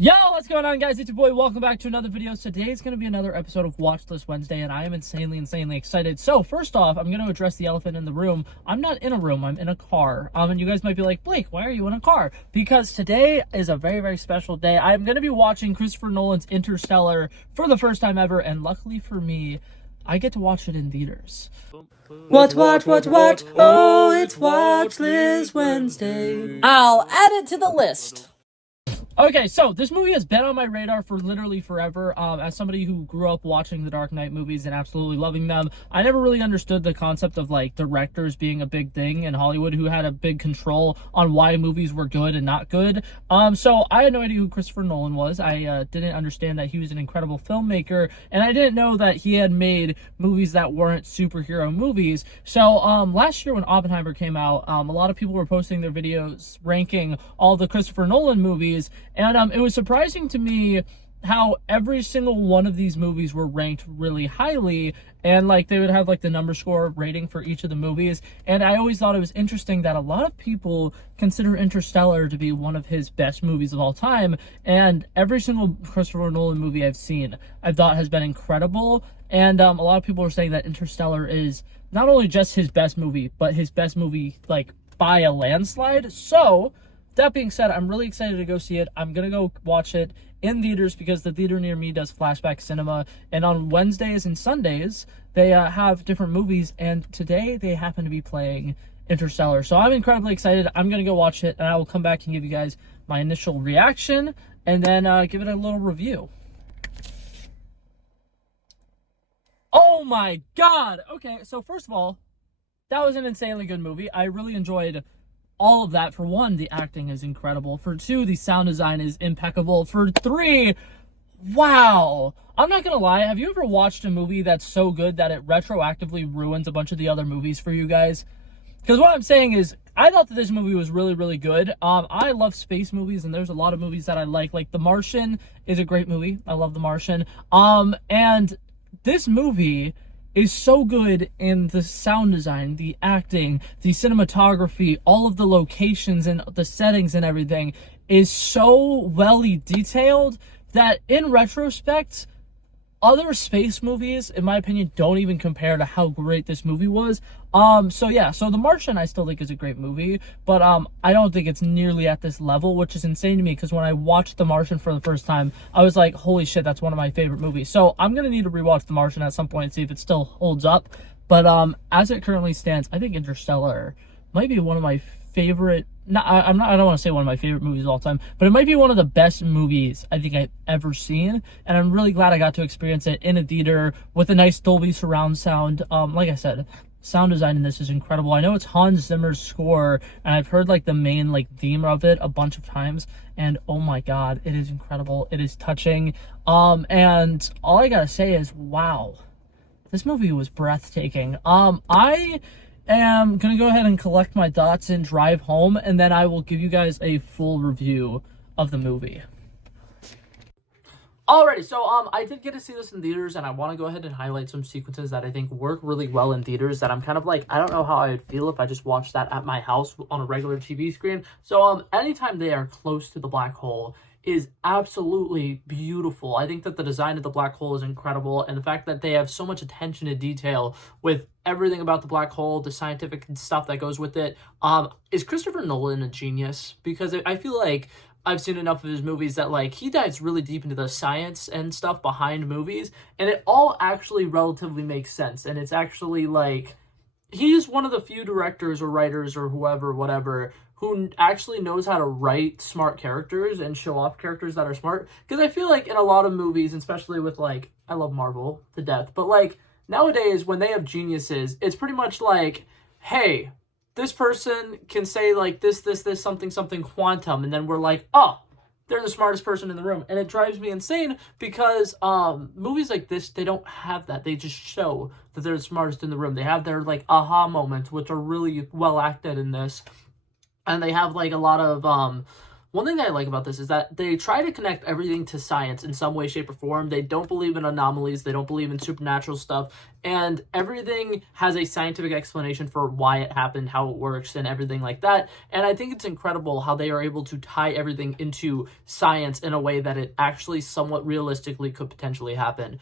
Yo, what's going on, guys? It's your boy. Welcome back to another video. Today's going to be another episode of Watchlist Wednesday, and I am insanely excited. So, first off, I'm going to address the elephant in the room. I'm not in a room. I'm in a car. And you guys might be like, Blake, why are you in a car? Because today is a very special day. I'm going to be watching Christopher Nolan's Interstellar for the first time ever, and luckily for me, I get to watch it in theaters. Watch. Oh, it's Watchlist Wednesday. I'll add it to the list. Okay, so this movie has been on my radar for literally forever. As somebody who grew up watching the Dark Knight movies and absolutely loving them, I never really understood the concept of like directors being a big thing in Hollywood who had a big control on why movies were good and not good. So I had no idea who Christopher Nolan was. I didn't understand that he was an incredible filmmaker, and I didn't know that he had made movies that weren't superhero movies. So last year when Oppenheimer came out, a lot of people were posting their videos ranking all the Christopher Nolan movies. And it was surprising to me how every single one of these movies were ranked really highly, and like they would have like the number score rating for each of the movies. And I always thought it was interesting that a lot of people consider Interstellar to be one of his best movies of all time, and every single Christopher Nolan movie I've seen I thought has been incredible. And a lot of people are saying that Interstellar is not only just his best movie, but his best movie like by a landslide. So that being said, I'm really excited to go see it. I'm going to go watch it in theaters because the theater near me does flashback cinema. And on Wednesdays and Sundays, they have different movies. And today, they happen to be playing Interstellar. So I'm incredibly excited. I'm going to go watch it. And I will come back and give you guys my initial reaction. And then give it a little review. Oh my god! Okay, so first of all, that was an insanely good movie. I really enjoyed all of that. For one, the acting is incredible. For two, the sound design is impeccable. For three, wow. I'm not gonna lie, have you ever watched a movie that's so good that it retroactively ruins a bunch of the other movies for you guys? Because what I'm saying is, I thought that this movie was really good. I love space movies, and there's a lot of movies that I like. Like The Martian is a great movie. I love The Martian. And this movie is so good in the sound design, the acting, the cinematography, all of the locations and the settings and everything is so well detailed that in retrospect, other space movies, in my opinion, don't even compare to how great this movie was. So The Martian I still think is a great movie, but I don't think it's nearly at this level, which is insane to me because when I watched The Martian for the first time, I was like, holy shit, that's one of my favorite movies. So I'm gonna need to rewatch The Martian at some point and see if it still holds up. But as it currently stands, I think Interstellar might be one of my favorite, I don't want to say one of my favorite movies of all time, but it might be one of the best movies I think I've ever seen, and I'm really glad I got to experience it in a theater with a nice Dolby surround sound. Like I said, sound design in this is incredible. I know it's Hans Zimmer's score, and I've heard like the main like theme of it a bunch of times, and oh my god, it is incredible. It is touching. And all I gotta say is, wow, this movie was breathtaking. I am gonna go ahead and collect my thoughts and drive home, and then I will give you guys a full review of the movie. Alrighty, so I did get to see this in theaters, and I want to go ahead and highlight some sequences that I think work really well in theaters that I'm kind of like, I don't know how I would feel if I just watched that at my house on a regular TV screen. So anytime they are close to the black hole is absolutely beautiful. I think that the design of the black hole is incredible, and the fact that they have so much attention to detail with everything about the black hole, the scientific stuff that goes with it. Is Christopher Nolan a genius? Because I feel like I've seen enough of his movies that like he dives really deep into the science and stuff behind movies, and it all actually relatively makes sense. And it's actually like he's one of the few directors or writers or whoever, whatever, who actually knows how to write smart characters and show off characters that are smart. Because I feel like in a lot of movies, especially with like, I love Marvel to death, but like nowadays when they have geniuses, it's pretty much like, hey, this person can say like this, something quantum, and then we're like, oh, they're the smartest person in the room. And it drives me insane because movies like this, they don't have that. They just show that they're the smartest in the room. They have their like aha moments, which are really well acted in this. And they have like a lot of one thing that I like about this is that they try to connect everything to science in some way, shape, or form. They don't believe in anomalies. They don't believe in supernatural stuff. And everything has a scientific explanation for why it happened, how it works, and everything like that. And I think it's incredible how they are able to tie everything into science in a way that it actually somewhat realistically could potentially happen.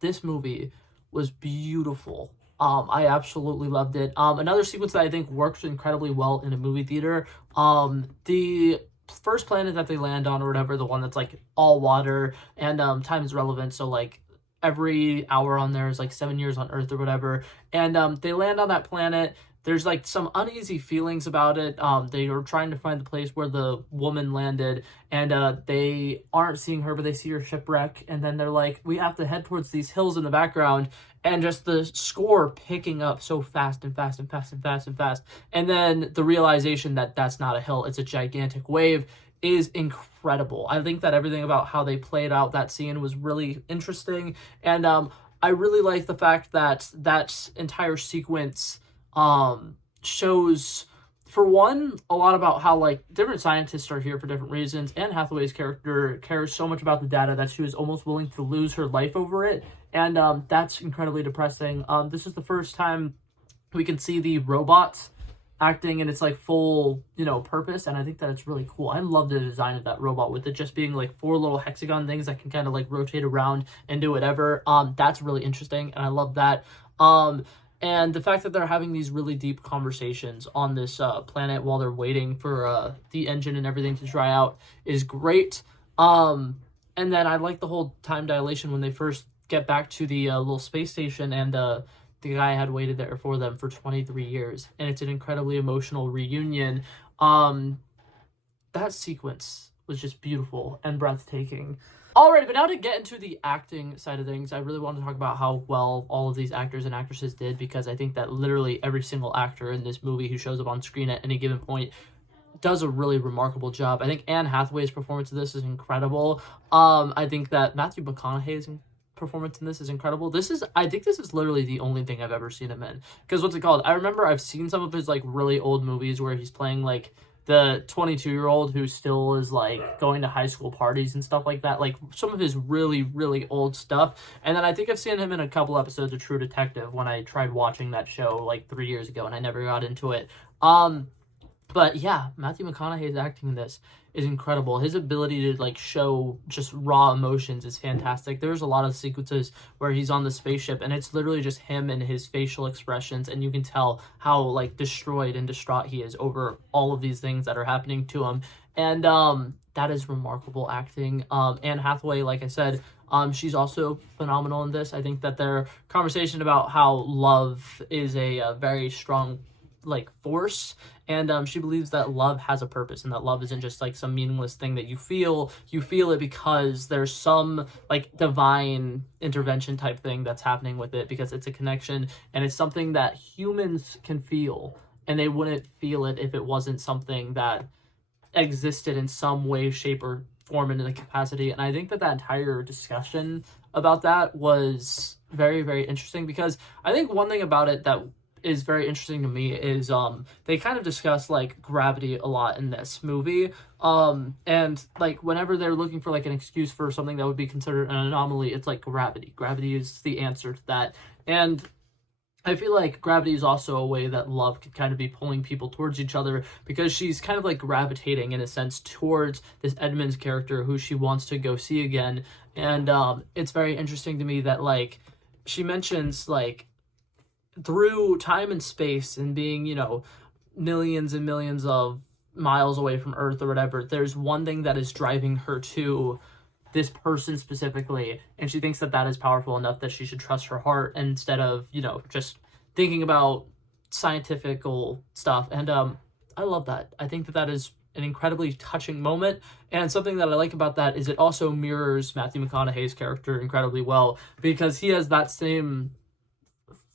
This movie was beautiful. I absolutely loved it. Another sequence that I think works incredibly well in a movie theater, the first planet that they land on or whatever, the one that's like all water and time is relevant, so like every hour on there is like 7 years on Earth or whatever, and they land on that planet. There's like some uneasy feelings about it. They are trying to find the place where the woman landed, and they aren't seeing her, but they see her shipwreck, and then they're like, we have to head towards these hills in the background, and just the score picking up so fast and fast and fast and fast and fast, and then the realization that that's not a hill, it's a gigantic wave, is incredible. I think that everything about how they played out that scene was really interesting, and I really like the fact that that entire sequence shows, for one, a lot about how like different scientists are here for different reasons, and Hathaway's character cares so much about the data that she was almost willing to lose her life over it, and that's incredibly depressing. This is the first time we can see the robots acting in its like full, you know, purpose, and I think that it's really cool. I love the design of that robot, with it just being like 4 little hexagon things that can kind of like rotate around and do whatever. That's really interesting, and I love that. And the fact that they're having these really deep conversations on this planet while they're waiting for the engine and everything to dry out is great. And then I like the whole time dilation when they first get back to the little space station, and the guy had waited there for them for 23 years. And it's an incredibly emotional reunion. That sequence was just beautiful and breathtaking. Alrighty, but now to get into the acting side of things, I really want to talk about how well all of these actors and actresses did, because I think that literally every single actor in this movie who shows up on screen at any given point does a really remarkable job. I think Anne Hathaway's performance of this is incredible. I think that Matthew McConaughey's performance in this is incredible. I think this is literally the only thing I've ever seen him in. Because what's it called? I remember I've seen some of his like really old movies where he's playing like the 22-year-old who still is like going to high school parties and stuff like that, like some of his really, really old stuff. And then I think I've seen him in a couple episodes of True Detective when I tried watching that show like 3 years ago, and I never got into it. But yeah, Matthew McConaughey's acting in this is incredible. His ability to like show just raw emotions is fantastic. There's a lot of sequences where he's on the spaceship and it's literally just him and his facial expressions, and you can tell how like destroyed and distraught he is over all of these things that are happening to him. And that is remarkable acting. Anne Hathaway, like I said, she's also phenomenal in this. I think that their conversation about how love is a very strong like force, and she believes that love has a purpose, and that love isn't just like some meaningless thing that you feel it because there's some like divine intervention type thing that's happening with it, because it's a connection and it's something that humans can feel, and they wouldn't feel it if it wasn't something that existed in some way, shape, or form in the capacity. And I think that entire discussion about that was very, very interesting, because I think one thing about it that is very interesting to me is they kind of discuss like gravity a lot in this movie, and like whenever they're looking for like an excuse for something that would be considered an anomaly, it's like gravity is the answer to that. And I feel like gravity is also a way that love could kind of be pulling people towards each other, because she's kind of like gravitating in a sense towards this Edmund's character who she wants to go see again. And it's very interesting to me that like she mentions like through time and space and being, you know, millions and millions of miles away from Earth or whatever, there's one thing that is driving her to this person specifically, and she thinks that that is powerful enough that she should trust her heart instead of, you know, just thinking about scientifical stuff. And I love that. I think that that is an incredibly touching moment, and something that I like about that is it also mirrors Matthew McConaughey's character incredibly well, because he has that same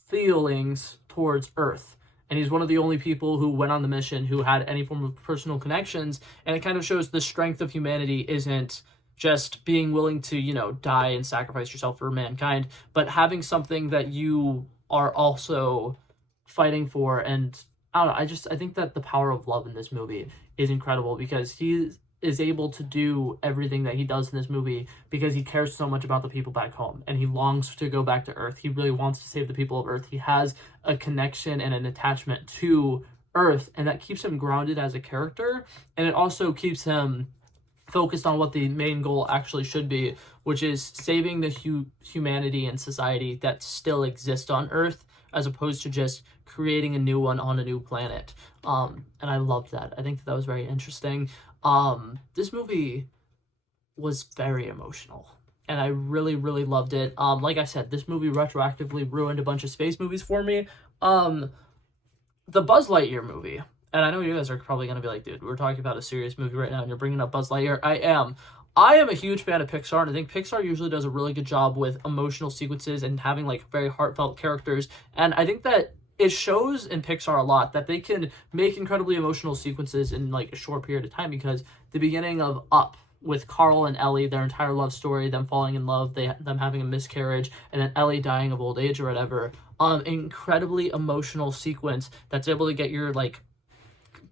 feelings towards Earth, and he's one of the only people who went on the mission who had any form of personal connections. And it kind of shows the strength of humanity isn't just being willing to, you know, die and sacrifice yourself for mankind, but having something that you are also fighting for. And I don't know, I think that the power of love in this movie is incredible, because he is able to do everything that he does in this movie because he cares so much about the people back home, and he longs to go back to Earth. He really wants to save the people of Earth. He has a connection and an attachment to Earth, and that keeps him grounded as a character, and it also keeps him focused on what the main goal actually should be, which is saving the humanity and society that still exists on Earth, as opposed to just creating a new one on a new planet. And I loved that. I think that was very interesting. This movie was very emotional, and I really, really loved it. Like I said, this movie retroactively ruined a bunch of space movies for me. The Buzz Lightyear movie, and I know you guys are probably going to be like, dude, we're talking about a serious movie right now, and you're bringing up Buzz Lightyear. I am a huge fan of Pixar, and I think Pixar usually does a really good job with emotional sequences and having, like, very heartfelt characters, and I think that it shows in Pixar a lot that they can make incredibly emotional sequences in, like, a short period of time, because the beginning of Up, with Carl and Ellie, their entire love story, them falling in love, them having a miscarriage, and then Ellie dying of old age or whatever, incredibly emotional sequence that's able to get your, like,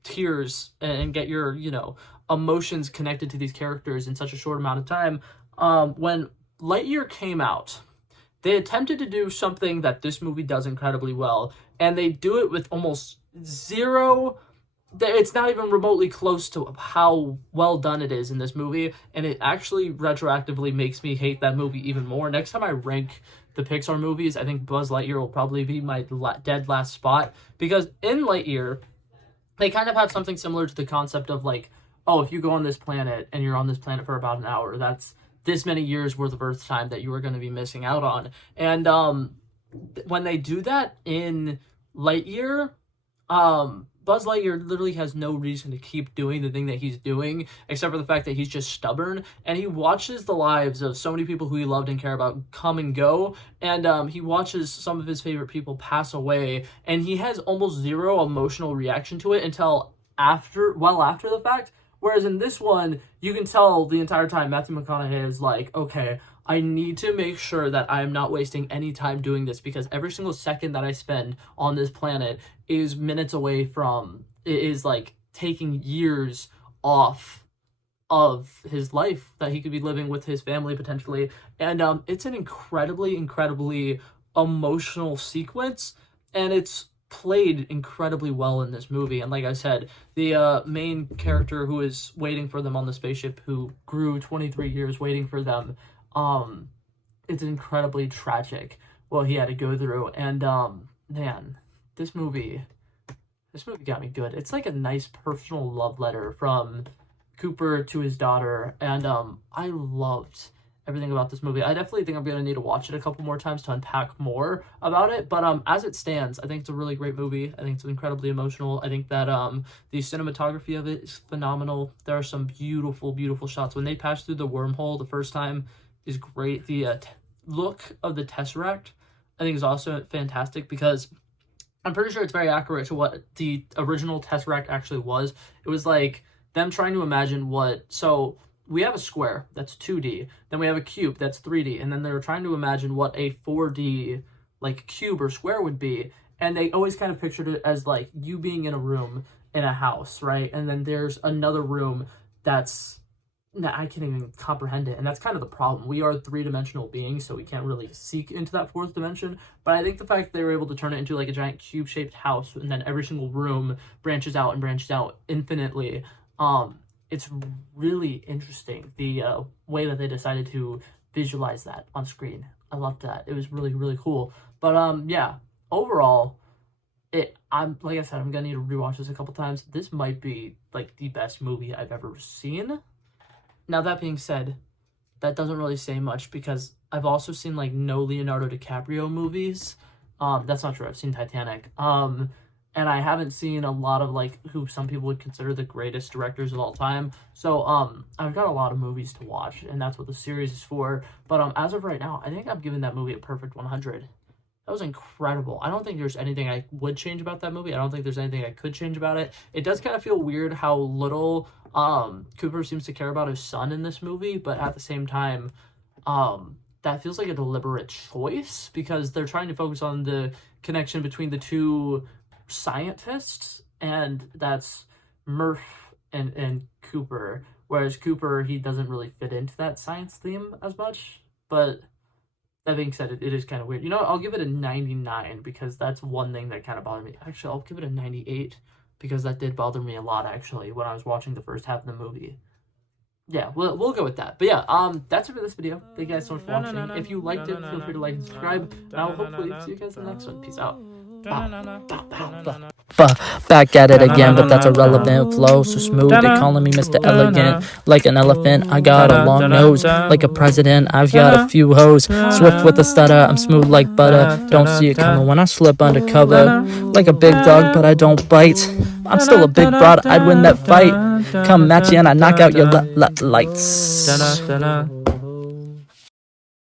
tears and get your, you know, emotions connected to these characters in such a short amount of time. When Lightyear came out, they attempted to do something that this movie does incredibly well, and they do it with almost zero. It's not even remotely close to how well done it is in this movie, and it actually retroactively makes me hate that movie even more. Next time I rank the Pixar movies, I think Buzz Lightyear will probably be my dead last spot, because in Lightyear, they kind of had something similar to the concept of, like, oh, if you go on this planet and you're on this planet for about an hour, that's this many years worth of Earth time that you are going to be missing out on. And when they do that in Lightyear, Buzz Lightyear literally has no reason to keep doing the thing that he's doing, except for the fact that he's just stubborn, and he watches the lives of so many people who he loved and cared about come and go, and he watches some of his favorite people pass away, and he has almost zero emotional reaction to it until after the fact. Whereas in this one, you can tell the entire time Matthew McConaughey is like, okay, I need to make sure that I am not wasting any time doing this, because every single second that I spend on this planet is minutes away from, is like taking years off of his life that he could be living with his family potentially. And it's an incredibly, incredibly emotional sequence, and it's played incredibly well in this movie. And like I said, the main character who is waiting for them on the spaceship, who grew 23 years waiting for them, it's incredibly tragic what he had to go through. And man, this movie got me good. It's like a nice personal love letter from Cooper to his daughter, and I loved everything about this movie. I definitely think I'm going to need to watch it a couple more times to unpack more about it, but as it stands, I think it's a really great movie. I think it's incredibly emotional. I think that the cinematography of it is phenomenal. There are some beautiful, beautiful shots. When they pass through the wormhole the first time is great. The look of the Tesseract, I think, is also fantastic, because I'm pretty sure it's very accurate to what the original Tesseract actually was. It was like them trying to imagine so we have a square that's 2D, then we have a cube that's 3D, and then they were trying to imagine what a 4D like cube or square would be, and they always kind of pictured it as like you being in a room in a house, right? And then there's another room that's, I can't even comprehend it, and that's kind of the problem. We are three-dimensional beings, so we can't really seek into that fourth dimension, but I think the fact that they were able to turn it into like a giant cube-shaped house, and then every single room branches out infinitely, it's really interesting, the way that they decided to visualize that on screen. I loved that. It was really, really cool. But yeah, overall, like I said, I'm gonna need to rewatch this a couple times. This might be like the best movie I've ever seen. Now, that being said, that doesn't really say much, because I've also seen like no Leonardo DiCaprio movies. That's not true. I've seen Titanic. And I haven't seen a lot of like who some people would consider the greatest directors of all time. So I've got a lot of movies to watch, and that's what the series is for. But as of right now, I think I'm giving that movie a perfect 100. That was incredible. I don't think there's anything I would change about that movie. I don't think there's anything I could change about it. It does kind of feel weird how little Cooper seems to care about his son in this movie, but at the same time, that feels like a deliberate choice, because they're trying to focus on the connection between the two scientists, and that's Murph and Cooper. Whereas Cooper, he doesn't really fit into that science theme as much. But that being said, it is kind of weird. You know what? I'll give it a 99 because that's one thing that kind of bothered me. Actually, I'll give it a 98 because that did bother me a lot, actually, when I was watching the first half of the movie. Yeah, we'll go with that. But yeah, that's it for this video. Thank you guys so much for watching. If you liked it, feel free to like and subscribe. And I'll hopefully see you guys in the next one. Peace out. Back at it again, but that's a relevant flow. So smooth, they calling me Mr. Elegant. Like an elephant, I got a long nose. Like a president, I've got a few hoes. Swift with a stutter, I'm smooth like butter. Don't see it coming when I slip undercover. Like a big dog, but I don't bite. I'm still a big broad, I'd win that fight. Come match you and I knock out your lights.